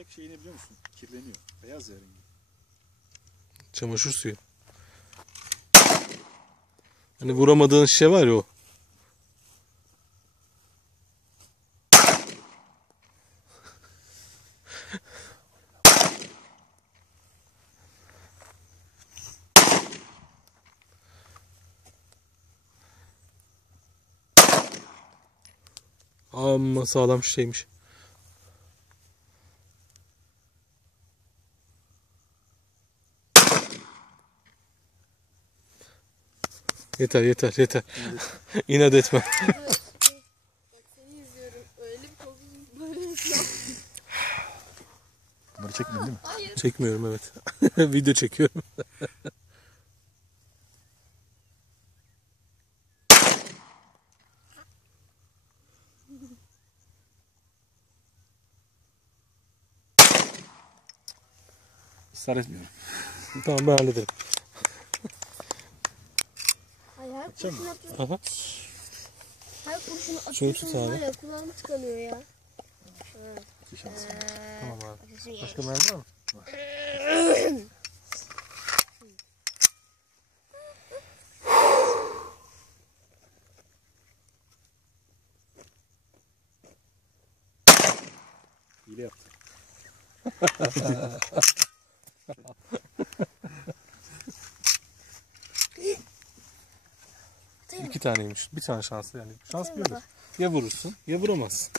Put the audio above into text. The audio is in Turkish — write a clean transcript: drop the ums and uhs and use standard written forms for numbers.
tek şey ne biliyor musun? Kirleniyor. Beyaz ya rengi. Çamaşır suyu. Hani vuramadığın şey var ya o. Amma sağlam şeymiş. Yeter yeter yeter. İnat etme. Bak seni izliyorum. Öyle bir pozun böyle yapıyor. Bunları çekmiyorsun değil mi? Hayır. Çekmiyorum evet. Video çekiyorum. Israr etmiyorum. Tamam ben hallederim. Hayır, her kurşun atıyorsun. Aha. Her kurşunu Şöyle tut atıyorsun abi. var ya, kulağım tıkanıyor ya. Tamam abi. Ateşi Başka mermi var mı? Hile yaptım. İki taneymiş. Bir tane şanslı yani. Şans bir olur. Ya vurursun ya vuramazsın.